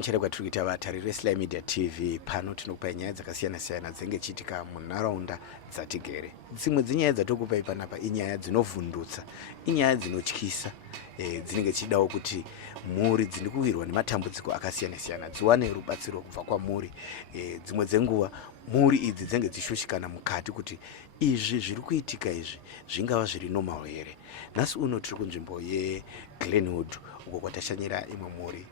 kamuchere kwatiri kuita vatariri veSlyMedia TV. Pano tinokupai nyaya dzakasiyana-siyana dzinenge chiitika munharaunda dzatigere. Dzimwe dzenyaya dzatokupai panapa inyaya dzinovhundutsa, inyaya dzinotyisa, dzinenge chidawo kuti mhuri dziri kuwirwa nematambudziko akasiyana-siyana dziwane rubatsiro kubva kwamhuri. Dzimwe dzenguva mhuri idzi dzinenge dzishushikana mukati kuti izvi zviri kuitika izvi zvingava zviri normal here. Nhasi uno tiri kunzvimbo yeGlenwood uko kwatashanyira imwe mhuri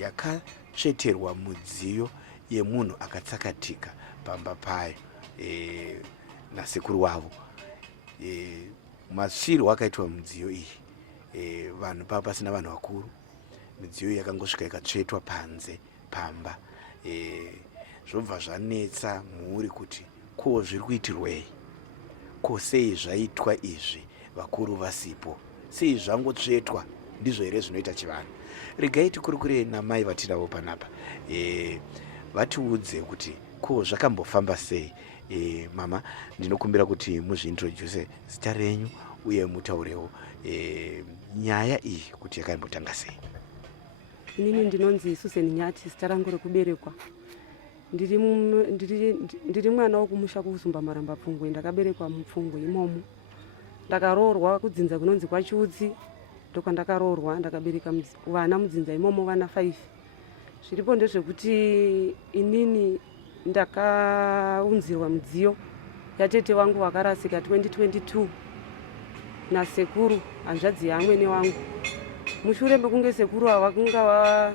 yakatsveterwa mudziyo yemunhu akatsakatika pamba payo nasekuru wavo. Masvirwo akaitwa mudziyo iyi, vanhu papa pasina vanhu vakuru. Midziyo yakangosvika ikatsvetwa panze pamba. Zvobva zvanetsa mhuri kuti ko zviri kuitirwei, ko sei zvaitwa izvi vakuru vasipo, sei zvangotsvetwa, ndizvo here zvinoita chivanhu. Regai tikurukure namai vatinawo panapa, vatiudze kuti ko zvakambofamba sei. Mama, ndinokumbira kuti muzviintroduce zita renyu uye mutaurewo nyaya iyi kuti yakambotanga sei. Inini ndinonzi Susan Nyati, zita rangu rekuberekwa. Ndiri mwana wokumusha kuusumba maramba Pfungwe. Ndakaberekwa muPfungwe imomo. Ndakaroorwa kudzinza kunonzi kwaChiudzi, ndokwandakaroorwa ndakabereka vana mudzinza imomo vana 5. Zviripo ndezvekuti inini ndakaunzirwa midziyo yatete vangu vakarasika 2022 nasekuru hanzvadzi yamwene wangu. Mushure mekunge sekuru avakunga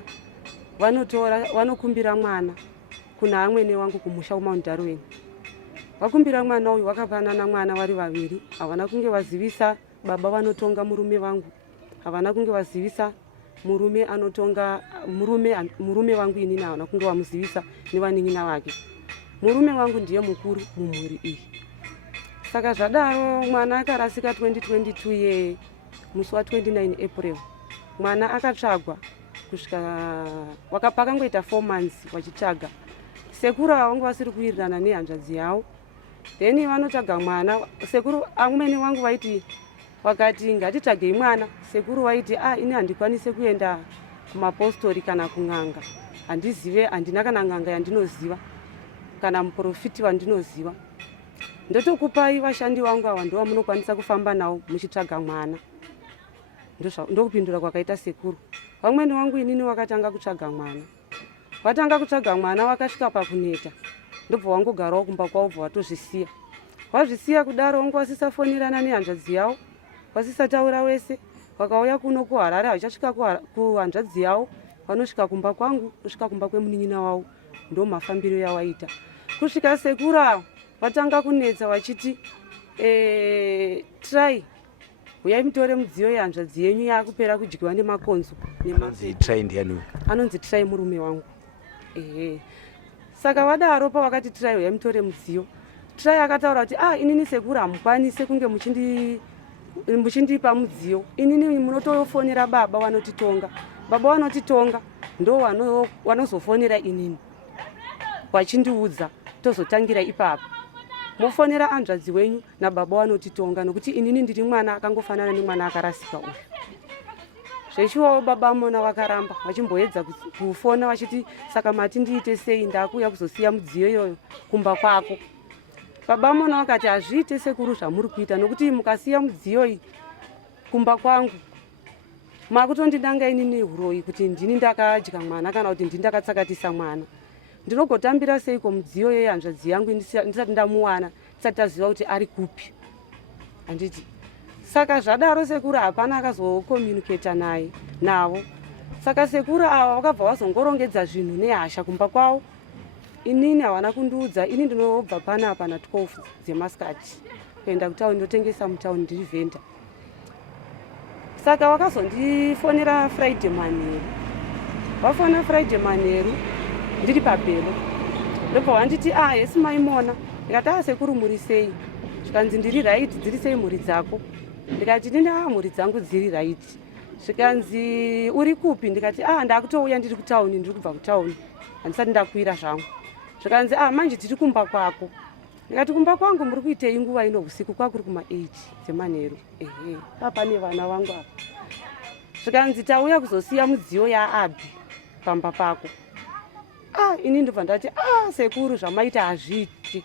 vanokumbira mwana kuna amwene wangu kumusha kuMount Darwin. Vakumbira mwana uyu vakapanana mwana vari vaviri. Havana kunge vazivisa baba vanotonga murume vangu, havana kunge vazivisa murume anotonga murume wangu inini, havana kunge vamuzivisa nevanin'ina vake. Murume wangu ndiye mukuru mumhuri iyi. Saka zvadaro mwana akarasika 2022 musi wa 29 April. Mwana akatsvagwa kusvika pakangoita 4 months vachitsvaga. Sekuru vangu vasiri kuwirirana nehanzvadzi yavo. Then vanotsvaga mwana. Sekuru amwene wangu vaiti wakati ngatitsvagei mwana. Sekuru vaiti ini handikwanise kuenda kumapostori kana kun'anga. Handizive, handina kana n'anga yandinoziva kana muprofiti wandinoziva. Ndotokupai vashandi vangu ava ndivo munokwanisa kufamba navo muchitsvaga mwana. Ndokupindura kwakaita sekuru. Vamwene wangu inini wakatanga kutsvaga mwana. Watanga kutsvaga mwana wakasvika pakuneta. Ndobva wangogarawo kumba kwavo bva watozvisiya. Wazvisiya kudaro wangu wasisafonirana nehanzvadzi yavo, wasisataura wese. Wakauya kuno kuHarare, vachasvika kuhanzvadzi yavo, vanosvika kumba kwangu, kusvika kumba kwemunin'ina wavo. Ndo mafambiro yawaita. Kusvika sekuru ava watanga kunetsa vachiti try uyai mutore mudziyo yehanzvadzi yenyu yakupera kudyiwa nemakonzo. Anonzi try murume wangu. Saka vadaro pavakati try uyai mutore mudziyo, try akataura kuti inini sekuru hamukwanise kunge muchindipa mudziyo, inini munotofonera baba vanotitonga. Baba vanotitonga ndo vanozofonera inini vachindiudza tozotangira ipapo. Mofonera hanzvadzi wenyu nababa vanotitonga nokuti inini ndiri mwana akangofanana nemwana akarasika uyu. Zvechiwawo baba mona vakaramba vachimboedza kufona vachiti saka mati ndiite sei, ndakuya kuzosiya mudziyo iyoyo kumba kwako. Baba mona vakati hazviite sekuru zvamuri kuita, nokuti mukasiya mudziyo iyi kumba kwangu makutondidanga inini huroyi kuti ndini ndakadya mwana kana kuti ndini ndakatsakatisa mwana. Ndinogotambira seiko mudziyo yehanzvadzi yangu ndisati ndamuwana, ndisati taziva kuti ari kupi. Handiti. Saka zvadaro sekuru hapana akazokomuniketa naye navo. Saka sekuru ava vakabva vazongorongedza zvinhu nehasha kumba kwavo. Inini havana kundiudza, ini ndinobva panapa na 12 dzemasikati kuenda kutauni ndotengesa mutauni ndiri vhenda. Saka vakazondifonera Friday manheru. Vafona Friday manheru ndiri pabhelo. Ndobva vanditi hesi maimona. Ndikati sekuru muri sei? Zvikanzi ndiri right, dziri sei mhuri dzako? Ndikati nini mhuri dzangu dziri right. Zvikanzi uri kupi? Ndikati ndakutouya ndiri kutauni, ndiri kubva kutauni. Handisati ndakwira zvangu. Zvikanzi manje tiri kumba kwako. Ndikati kumba kwangu muri kuitei nguva ino usiku kwakuri kuma 8 dzemanheru. Papa nevana vangu apa. Zvikanzi tauya kuzosiya mudziyo yaAbhi pamba pako. Ini ndobva ndati sekuru zvamaita hazviiti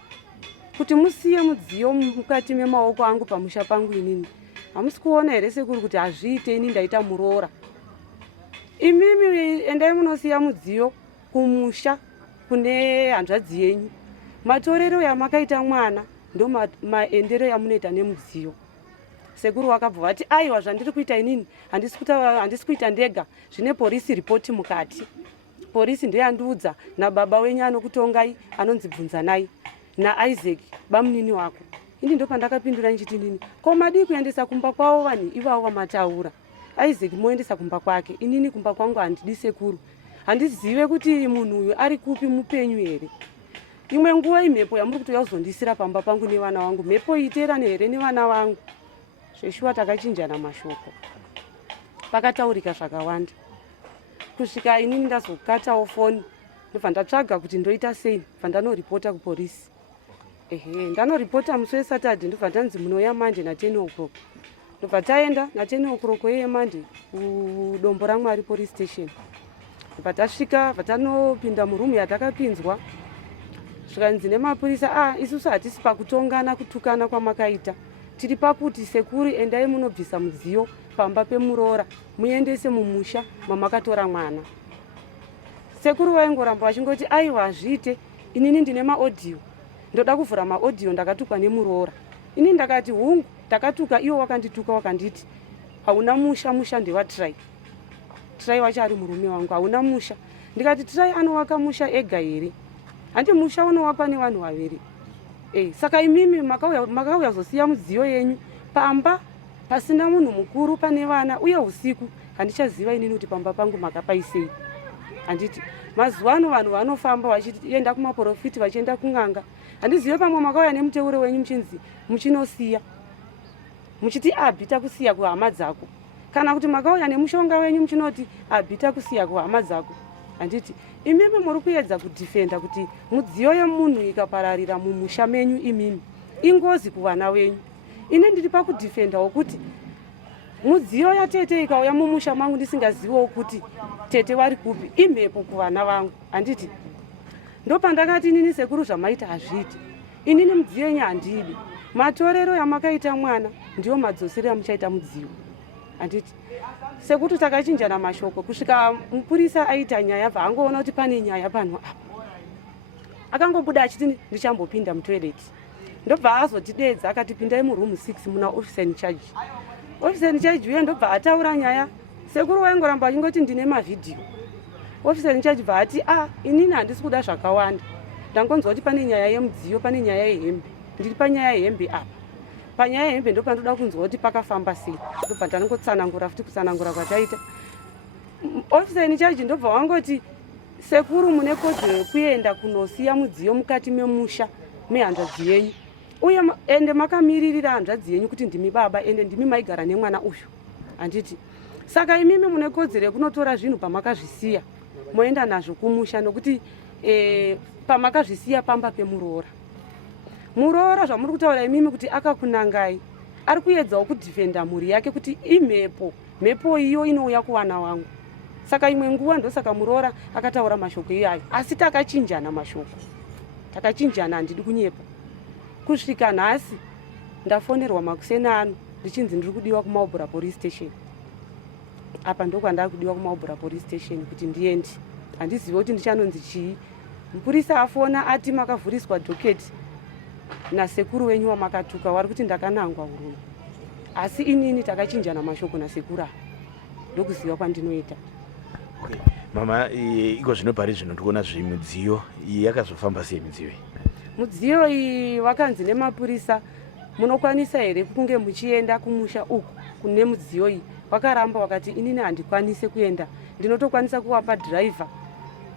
kuti musiye mudziyo mukati memaoko angu pamusha pangu. Inini hamusi kuona here sekuru kuti hazviite, ini ndaita muroora. Imimi endai munosiya mudziyo kumusha kune hanzvadzi yenyu. Matorero yamakaita mwana ndo maendero yamunoita nemudziyo. Sekuru wakabva vati aiwa zvandiri kuita inini handisi kuita ndega, zvine polisi ripoti mukati. Polisi ndeyandiudza nababa wenyu anokutongai anonzi Bvunzanai naIsaac bamunini wako. Ini ndo pandakapindura nchiti nini, ko madi kuendesa kumba kwavo vanhu ivavo vamataura. Isaac moendesa kumba kwake, inini kumba kwangu handidi sekuru. Handizive kuti munhu uyu ari kupi mupenyu here. Imwe nguva imhepo yamuri kutouya kuzondisira pamba pangu nevana vangu, mhepo iterane here nevana vangu. Zveshuwa takachinjana mashoko, pakataurika zvakawanda. Kusvika inini ndazokatawo foni, ndobva ndatsvaga kuti ndoita sei, bva ndanoripota kupolisi. Ndanoripota musi weSaturday, ndobva ndanzi munouya manje na10 o'clock. Ndobva taenda na10 o'clock yemande kudombo raMwari police station. Ndobva tasvika, bva tanopinda murumu yatakapinzwa. Zvikanzi nemapurisa, isusu hatisi pakutongana kutukana kwamakaita. Tiri pakuti sekuru endai munobvisa mudziyo pamba pemuroora muendese mumusha mamakatora mwana. Sekuru vaingoramba vachingoti aiwa hazviite, inini ndine maaudio, ndoda kuvhura maaudio ndakatukwa nemuroora. Ini ndakati hungu ndakatuka, iwo wakandituka wakanditi hauna musha ndewaTry. Try wacho ari murume wangu, hauna musha. Ndikati Try anowaka musha ega here, handi musha unowakwa nevanhu vaviri. Saka imimi makauya zosiya mudziyo yenyu pamba pasina munhu mukuru, pane vana uye usiku. Handichaziva inini kuti pamba pangu makapaisei. Handiti mazuva ano vanhu vanofamba vachienda kumaprofiti vachienda kun'anga. Handizive pamwe makauya nemuteuro wenyu muchinzi muchinosiya, muchiti bhita kusiya kuhama dzako, kana kuti makauya nemushonga wenyu muchinoti bhita kusiya kuhama dzako. Handiti imimi muri kuedza kudhifenda kuti mudziyo yemunhu ikapararira mumusha menyu imimi ingozi kuvana wenyu. Ini ndiri pakudhifendawo kuti mudziyo yatete ikauya mumusha mangu ndisingaziviwo kuti tete wari kupi, imhepo kuvana vangu. Handiti ndopandakati inini sekuru zvamaita hazviiti, inini mudziyo yenyu handidi. Matorero yamakaita mwana ndiyo madzosero yamuchaita mudziyo. Handiti sekuti takachinjana mashoko. Kusvika mupurisa aita nyaya, bva angoona kuti pane nyaya pano apa, akangobuda achiti ndichambopinda mutoileti. Ndobva azotidedza akati pindai murumu 6 muna officer in charge. Officer in charge uye ndobva ataura nyaya. Sekuru waingoramba achingoti ndine mavhidhiyo. Officer in charge bva ati inini handisi kuda zvakawanda, ndangonzwa kuti pane nyaya yemudziyo, pane nyaya yehembe, ndiri panyaya yehembe apa. Panyaya yehembe ndopandoda kunzwa kuti pakafamba sei. Ndobva ndanongotsanangura futi kutsanangura kwataita. Officer in charge ndobva wangoti sekuru mune kodzero yekuenda kunosiya mudziyo mukati memusha mehanzvadzi yenyu, uye ende makamiririra hanzvadzi yenyu kuti ndimi baba ende ndimi maigara nemwana uyu. Handiti saka imimi mune kodzero yekunotora zvinhu pamakazvisiya moenda nazvo kumusha, nokuti pamakazvisiya pamba pemuroora. Muroora zvamuri kutaura imimi kuti akakunangai, ari kuedzawo kudhifenda mhuri yake kuti imhepo, mhepo iyo inouya kuvana vangu. Saka imwe nguva ndosaka muroora akataura mashoko iyayo, asi takachinjana mashoko, takachinjana, handidi kunyepa. Kusvika nhasi ndafonerwa makusena ano ndichinzi ndiri kudiwa kumaobhura police station. Apa ndokwandava kudiwa kumaobhura police station kuti ndiende. Handizive kuti ndichanonzi chii. Mupurisa afona ati makavhuriswa dhoketi nasekuru wenyu wamakatuka, wari kuti ndakanangwa urume. Asi inini takachinjana mashoko nasekuru ava, ndokuziva kwandinoita. Mama, iko zvino pari zvino ndikuona zvimudziyo iyi yakazofamba sei midziyo iyi? Mudziyo iyi wakanzi nemapurisa munokwanisa here kunge muchienda kumusha uku kune mudziyo iyi. Wakaramba wakati inini handikwanise kuenda, ndinotokwanisa kuvapa dhiraivha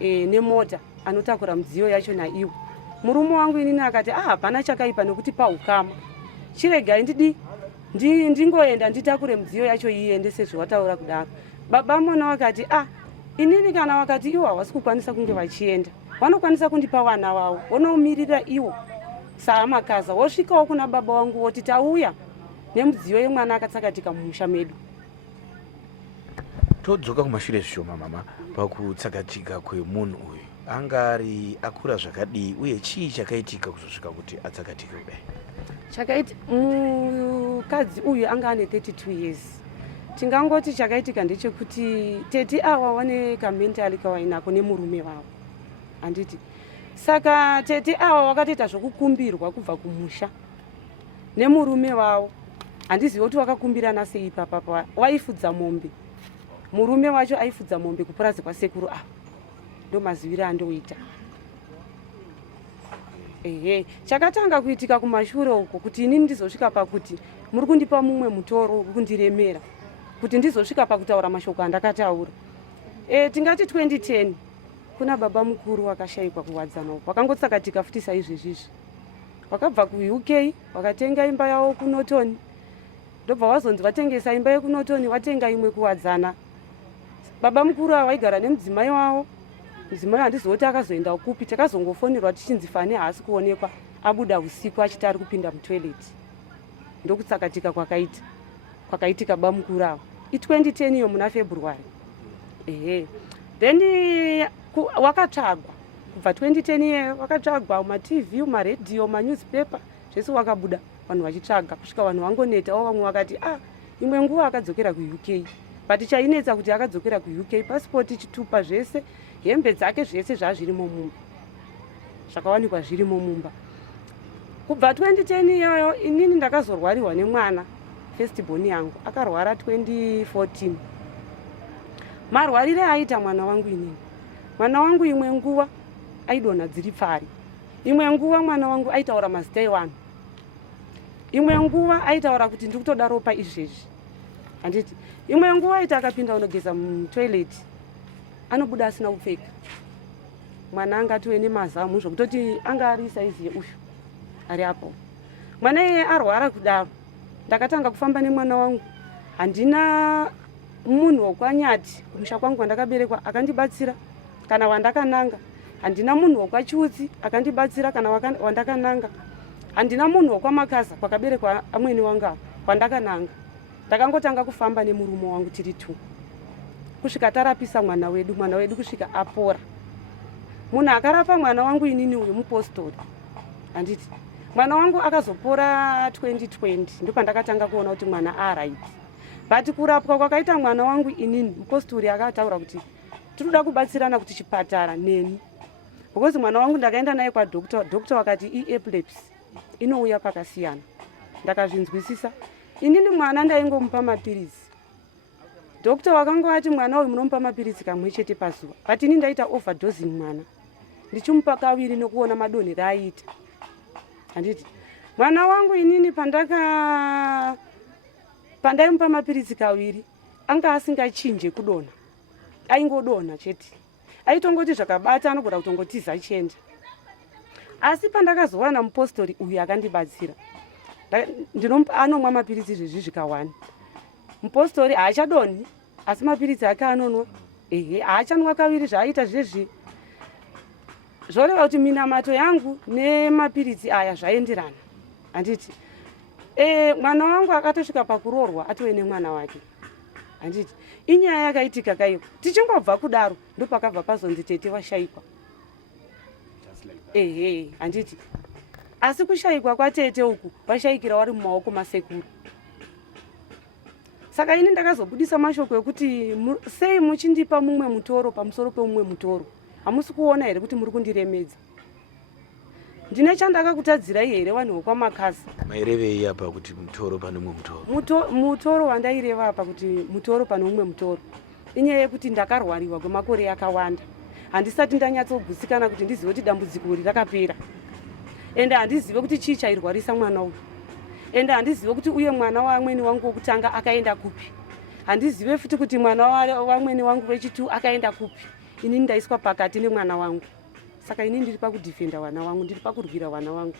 nemota anotakura mudziyo yacho naiwo. Murume wangu inini akati hapana chakaipa nekuti paukama, chiregai ndingoenda nditakure mudziyo yacho iende sezvawataura kudaro. Baba mona wakati inini kana wakati iwo havasi kukwanisa kunge vachienda, vanokwanisa kundipa vana vavo, vonomirira iwo saamakaza. Wosvikawo kuna baba wangu woti tauya nemudziyo yemwana akatsakatika mumusha medu. todzoka kumashure zvishoma mama pakutsakatika kwemunhu uyu angari akura zvakadii uye chii chakaitika kuzosvika kuti atsakatike kudai? Chakaiti mukadzi uyu anga ane 32 years. Tingangoti chakaitika ndechekuti tete ava wane kamentali kawainako nemurume wavo. Handiti. Saka tete ava wakatoita zvokukumbirwa kubva kumusha nemurume wavo. Handizivi kuti wakakumbirana sei papa waifudza mombe. Murume wacho aifudza mombe kupurazi kwasekuru ava. Ndo maziviro andoita. Chakatanga kuitika kumashure uko kuti inini ndizosvika pakuti muri kundipa mumwe mutoro uri kundiremera kuti ndizosvika pakutaura mashoko andakataura. Tingati 2010 kuna baba mukuru wakashayikwa kuwadzana uko wakangotsakatika futi saizvezvizvi. Wakabva kuUK wakatenga imba yawo kuNotoni. Ndobva wazonzi watengesa imba yekunotoni watenga imwe kuwadzana. Baba mukuru waigara nemudzimai wavo. Mudzimai handizoti akazoenda kupi, takazongofonirwa tichinzi Fane haasi kuonekwa, abuda usiku achiti ari kupinda mutoileti. Ndokutsakatika kwakaitika baba mukuru ava. 2010 iyo muna February. Then wakatsvagwa kubva 2010 iyeyo wakatsvagwa maTV, maredhiyo, manewspaper, zvese wakabuda vanhu vachitsvaga kusvika vanhu vangoneta. Vamwe vakati imwe nguva akadzokera kuUK. But chainetsa kuti akadzokera kuUK, pasipoti chitupa zvese, hembe dzake zvese zvazvirimo mumba. Zvakawanikwa zvirimo mumba. Kubva 2010 iyoyo inini ndakazorwarirwa nemwana first born yangu. Akarwara 2014. Marwarire aita mwana wangu inini. Mwana wangu imwe nguva aidonha dziri pfari. Imwe nguva mwana wangu aitaura mazita evanhu. Imwe nguva aitaura kuti ndiri kutoda ropa izvezvi. Handiti. Imwe nguva aita akapinda unogeza mutoileti. Anobuda asina kupfeka. Mwana anga atove nemazamu zvokutoti anga ari saizi yeushu. Ari apo. Mwana iye arwara kudaro. Ndakatanga kufamba nemwana wangu. Handina munhu wokwanyati kumusha kwangu kwandakaberekwa akandibatsira kana wandakananga. Handina munhu wokwachiutsi akandibatsira kana wandakananga. Handina munhu wokwamakasa kwakaberekwa amweni wanga wandakananga. Ndakangotanga kufamba nemurume wangu tiri 2. Kusvika tarapisa mwana wedu kusvika apora. Munhu akarapa mwana wangu inini uyu mupostori. Handiti. Mwana wangu akazopora 2020. Ndipo ndakatanga kuona kuti mwana araiti. But kurapwa kwakaita mwana wangu inini mupostori akataura kuti tinoda kubatsirana kuti chipatara neni. Because mwana wangu ndakaenda naye kwa doctor wakati epilepsy inouya pakasiyana. Ndakazvinzwisisa. Inini mwana ndaingomupa mapirizi. Doctor wakangoti mwana uyu munomupa mapirizi kamwe chete pazuva. But inini ndaita overdosing mwana. Ndichimupa kaviri nokuona madonhero aita. Handiti. Mwana wangu inini pandaimupa mapirizi kaviri anga asingachinje kudonha. Aingodonha chete. Aitongoti zvakabata anogona kutongotiza achienda. Asi pandakazowana mupostori uyu akandibatsira. Anomwa mapirizi izvezvi zvikawanda. Mupostori haachadonhi asi mapirizi ake anonwa. Haachanwa kaviri zvaaita zvezvi. Zvoreva kuti minamato yangu nemapirizi aya zvaenderana. Handiti. Mwana wangu akatosvika pakuroorwa atove nemwana wake. Handiti. Inyaya yakaitika kaiyo. Tichingobva kudaro ndopakabva pazonzi tete washayikwa. Handiti. Asi kushayikwa kwatete uku washayikira wari mumaoko masekuru. Saka ini ndakazobudisa mashoko ekuti sei muchindipa mumwe mutoro pamusoro pemumwe mutoro. Hamusi kuona here kuti muri kundiremedza. Ndine chandakakutadzirai here vanhu vokwamakasi. Mairevei apa kuti mutoro pane mumwe mutoro? Mutoro wandaireva apa kuti mutoro pane mumwe mutoro. Inyaya yekuti ndakarwariwa kwemakore akawanda. Handisati ndanyatsogusikana kuti ndizive kuti dambudziko iri rakapera. Ende handizive kuti chii chairwarisa mwana uyu. Ende handizive kuti uye mwana wamweni wangu wokutanga akaenda kupi. Handizive futi kuti mwana wamweni wangu wechitu akaenda kupi. Inini ndaiswa pakati nemwana wangu. Saka inini ndiri pakudifenda wana wangu, ndiri pakurwira wana wangu.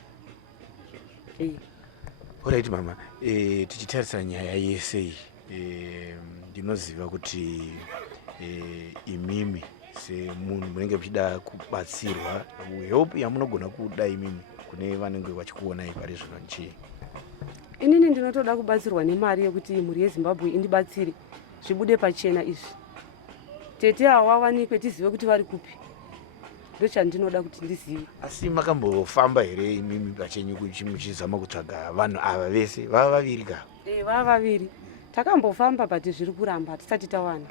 Alright mama, tichitarisa nyaya yese ndinoziva kuti imimi semunhu munenge muchida kubatsirwa, help yamunogona kuda imimi kune vanenge vachikuonai pari zvino nchii? Inini ndinotoda kubatsirwa nemari yekuti mhuri yeZimbabwe indibatsire zvibude pachena izvi. tete avo vawanikwe tizive kuti vari kupi. Ndochandinoda kuti ndizive. Asi makambofamba here imimi pachenyu muchizama kutsvaga vanhu ava vese vava vaviri ka? Vava vaviri. Takambofamba but zviri kuramba hatisati tawana.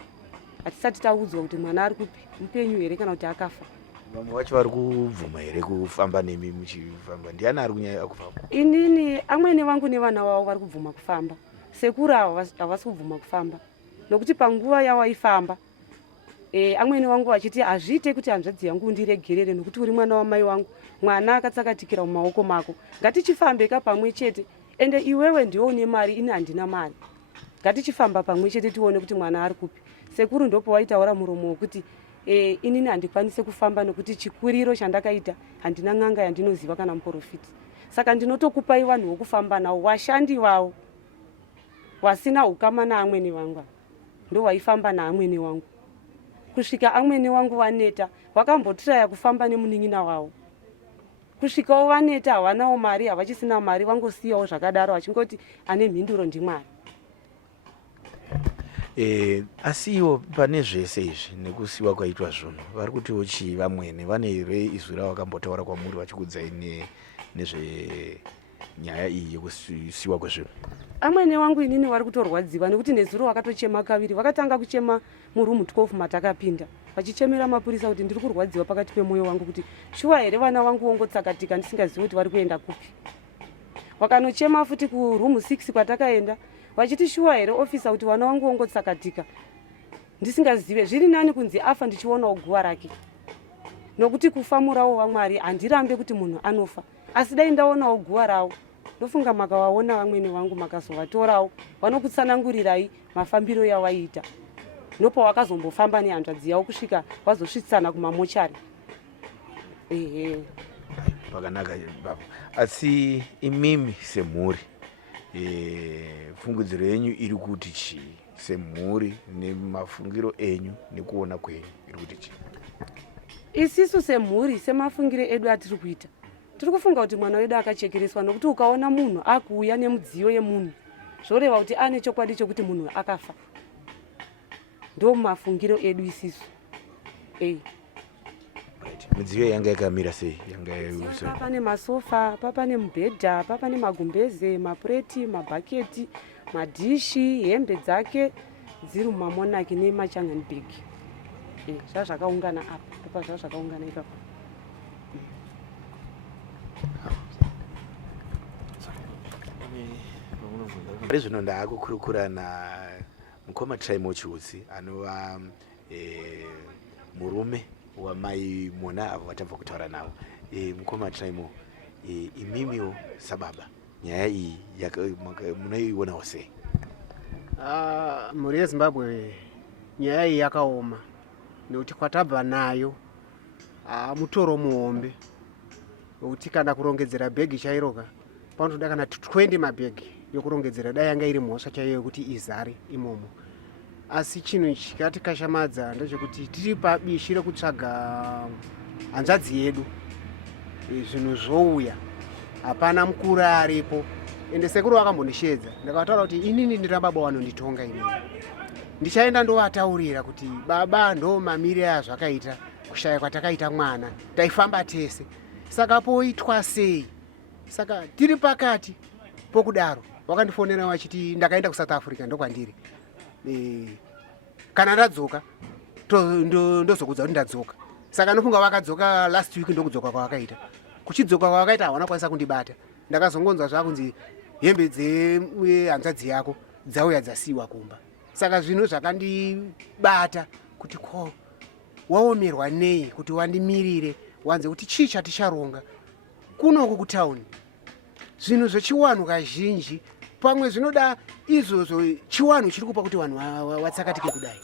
Hatisati taudzwa kuti mwana ari kupi, mupenyu here kana kuti akafa. Vamwe vacho vari kubvuma here kufamba nemi muchifamba? Ndiani ari kunyanya kufamba? Inini amwene vangu nevana vavo vari kubvuma kufamba. Sekuru avo havasi kubvuma kufamba. Nokuti panguva yavaifamba amwene vangu vachiti hazviite kuti hanzvadzi yangu ndiregerere nokuti uri mwana wamai vangu, mwana akatsakatikira mumaoko mako. Ngatichifambeka pamwe chete, ende iwewe ndiwe une mari, ini handina mari. Ngatichifamba pamwe chete tione kuti mwana ari kupi. Sekuru ndopo waitaura muromo wokuti inini handikwanise kufamba nokuti chikuriro chandakaita handina n'anga yandinoziva kana muprofiti. Saka ndinotokupai vanhu vokufamba navo, washandi vavo, wasina ukama naamwene vangu, ndo waifamba naamwene wangu. Kusvika amwene wangu vaneta, vakambotiraya kufamba nemunin'ina wavo. Kusvikawo vaneta, havanawo mari, havachisina mari, vangosiyawo zvakadaro vachingoti ane mhinduro ndimwari. Asi ivo pane zvese izvi nekusiwa kwaitwa zvinhu vari kutiwo chii vamwene? Vane here izwi ravo vakambotaura kwamuri vachikudzai nezvenyaya iyi yekusiwa kwezvinhu? Amwene wangu inini vari kutorwadziwa nekuti nezuro vakatochema kaviri. Vakatanga kuchema murumu 12 matakapinda, vachichemera mapurisa kuti ndiri kurwadziwa pakati pemwoyo wangu kuti shuwa here vana vangu vongotsakatika ndisingazivi kuti vari kuenda kupi. Vakanochema futi kurumu 6 kwatakaenda vachiti shuwa here ofisa kuti vana vangu vongotsakatika ndisingazive. Zviri nani kunzi afa ndichionawo guva rake, nokuti kufa murawo waMwari handirambe kuti munhu anofa, asi dai ndaonawo guva rawo. Ndofunga makavaona vamwene vangu makazovatoravo vanokutsanangurirai mafambiro yavaiita. Ndopa wakazombofamba nehanzvadzi yavo kusvika wazosvitsana kumamochari. Pakanaka baba. Asi imimi semhuri fungudziro yenyu iri kuti chii? Semhuri nemafungiro enyu nekuona kwenyu iri kuti chii? Isisu semhuri, semafungiro edu atiri kuita, tiri kufunga kuti mwana wedu akachekereswa, nokuti ukaona munhu akuuya nemidziyo yemunhu zvoreva kuti ane chokwadi chokuti munhu akafa. Ndo mafungiro edu isisu. Midziyo yanga yakamira sei? Pane masofa, pane mubhedha, pane magumbeze, mapureti, mabhaketi, madhishi, hembe dzake dziri mumamonaki nemachanganibhegi. Zvazvakaungana apa, zvazvakaungana ipapo. Rezvino ndaakukurukura namukoma Traimo Chiutsi anova murume wamai mona avo vatabva kutaura navo. Mukoma Traimo, imimiwo sababa nyaya iyi munoionawo sei? Mhuri yeZimbabwe nyaya iyi yakaoma nekuti kwatabva nayo mutoro muhombe wekuti kana kurongedzera bhegi chairoka panotoda kana 20 mabhegi yokurongedzera, dai yanga iri mhosva chaiyo yokuti izare imomo. Asi chinhu chikatikashamadza ndechekuti tiri pabishi rekutsvaga hanzvadzi yedu, zvinhu zvouya, hapana mukuru aripo. Ende sekuru vakambondishedza, ndakataura kuti inini ndira baba vanonditonga inini, ndichaenda ndovataurira kuti baba ndo mamire azvakaita kushaya kwatakaita mwana, taifamba tese, saka poitwa sei? Saka tiri pakati pokudaro wakandifonera wachiti ndakaenda kuSouth Africa ndokwandiri. Kana ndadzoka ndozokudza kuti ndadzoka. Saka nofunga vakadzoka last week ndokudzoka kwavakaita. Kuchidzoka kwavakaita hawana kwanisa kundibata. Ndakazongonzwa zvakunzi hembe dzehanzvadzi yako dzauya dzasiwa kumba. Saka zvino zvakandibata kuti ko waomerwa nei kuti wandimirire wanze kuti chii chaticharonga kunoku kutauni. Zvinhu zvechiwanhu kazhinji pamwe zvinoda izvozvo chiwanhu chiri kupa kuti vanhu vatsakatike kudai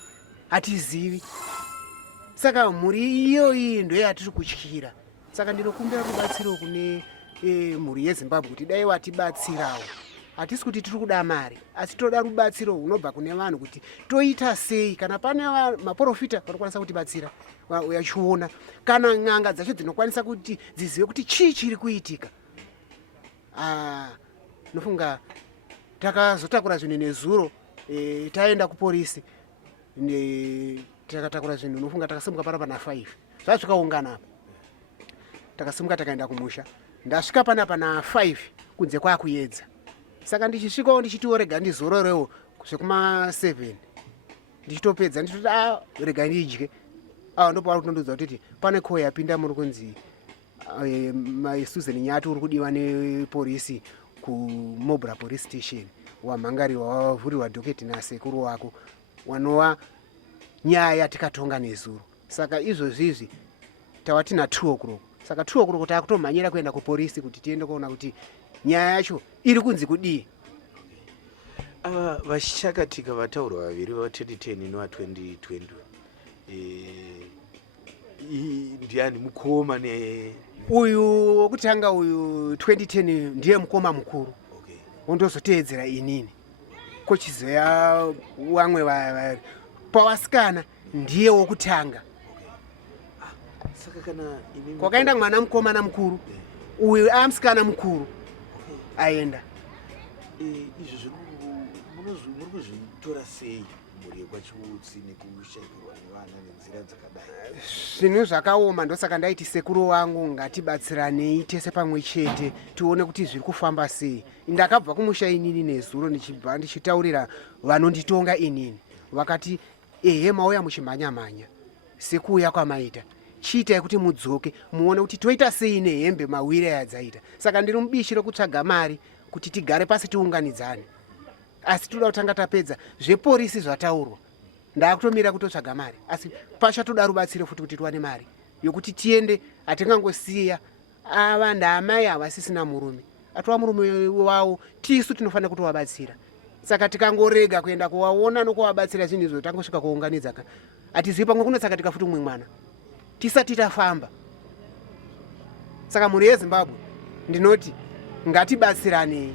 hatizivi. Saka mhuri iyoyi ndo yatiri kutyira. Saka ndinokumbira rubatsiro kune mhuri yeZimbabwe kuti dai watibatsirawo. Hatisi kuti tiri kuda mari, asi toda rubatsiro unobva kune vanhu kuti toita sei kana pane maprofita vanokwanisa kutibatsira yachiona, kana n'anga dzacho dzinokwanisa kuti dzizive kuti chii chiri kuitika. Nofunga takazotakura zvinhu nezuro, taenda kupolisi takatakura zvinhu unofunga takasimuka panapa na 5 zvazvikaungana apa takasimuka takaenda kumusha ndasvika panapa na 5 kunze kwakuedza saka ndichisvikawo ndichitiwo rega ndizororewo zvekuma 7 ndichitopedza ndichiti rega ndidye ndipo ari kutondodza kuti pane kho yapinda muri kunzi Susan Nyati uri kudiwa nepolisi kuMobra police station wamhangarirwa wavhurirwa dhoketi nasekuru wako wanova nyaya tikatonga nezuro saka izvozvizvi tava tina 2 o'clock saka 2 o'clock taakutomhanyira kuenda kupolisi kuti tiende kuona kuti nyaya yacho iri kunzi kudii. Ava vachakatika vataurwa vaviri va2010 newa2020 ndiani mukoma ne uyu wokutanga uyu 2010 ndiye mukoma mukuru wondozoteedzera inini kochizoya vamwe pawasikana ndiye wokutanga saka kana inini kwakaenda mwana mukomana mukuru uyu amusikana mukuru aenda izvo muri kuzvitora sei muri kwachiutsi nekushayikirwa nevana nenzira dzakadai zvinhu zvakaoma ndosaka ndaiti sekuru wangu ngatibatsiranei tese pamwe chete tione kuti zviri kufamba sei. Ndakabva kumusha inini nezuro ndichibva ndichitaurira vanonditonga inini vakati ehe mauya muchimhanyamhanya sekuuya kwamaita chiitai kuti mudzoke muone kuti toita sei nehembe mawiri ayadzaita. Saka ndiri mubishi rekutsvaga mari kuti tigare pasi tiunganidzane, asi toda kutanga tapedza zvepolisi zvataurwa. Ndakutomira kutotsvaga mari, asi pachatoda rubatsiro futi kuti tiwane mari yokuti tiende. Atingangosiya avanda amai avasisina murume, atova murume wavo tisu tinofanira kutovabatsira. Saka tikangorega kuenda kuvaona nokuvabatsira zvinhu izvo tangosvika kuunganidza atizivi pamwe kunotsakatika futi mumwe mwana tisati tafamba. Saka mhuri yeZimbabwe ndinoti ngatibatsiranei,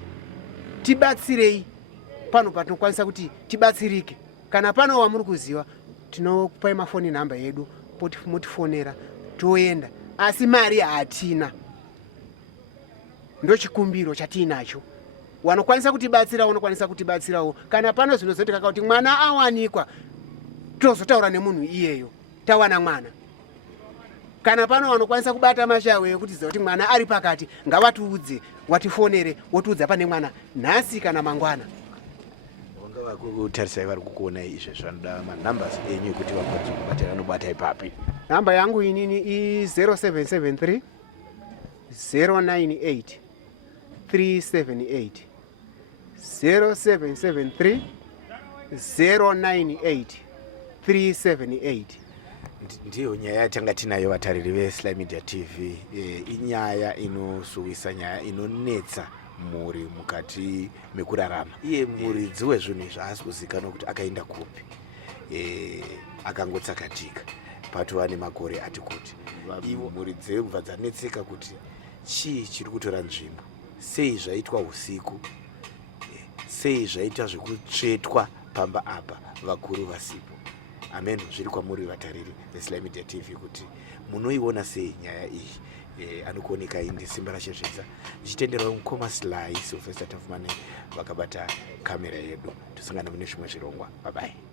tibatsirei pano patinokwanisa kuti tibatsirike. Kana pano wamuri kuziva tinokupai mafoni namba yedu motifonera toenda, asi mari hatina. Ndochikumbiro chatinacho. Wanokwanisa kutibatsira unokwanisa kutibatsirawo. Kana pano zvinozoitika kuti mwana awanikwa tozotaura nemunhu iyeyo tawana mwana. Kana pano wanokwanisa kubata mashawe ekuti ziva kuti mwana ari pakati ngavatiudze, watifonere wotiudza pane mwana nhasi kana mangwana. Vanga vakutarisai vari kukuona izvo zvanoda manambers enyu kuti vakwanise kubatira anobata ipapi. Namba yangu inini i0773 098 378 0773 098 378. Ndiyo nyaya yatanga tinayo vatariri veSlyMedia TV. Inyaya inosuwisa, nyaya inonetsa muri mukati mekurarama. Iye muridzi wezvinhu zvaasi kuzikanwa kuti akaenda kupi, akangotsakatika patova nemakore ati kuti. Ivo muridzi kubva dzanetseka kuti chii chiri kutora nzvimbo, sei zvaitwa usiku, sei zvaita zvekutsvetwa pamba apa vakuru vasipo. Amen. Zviri kwamuri vatariri veSlyMedia TV kuti munoiona sei nyaya iyi. Anokuoneka indi simba rachezvidza ndichitendera mukoma Sly Silvester vakabata kamera yedu. Tosangana mune zvimwe zvirongwa. Bye bye.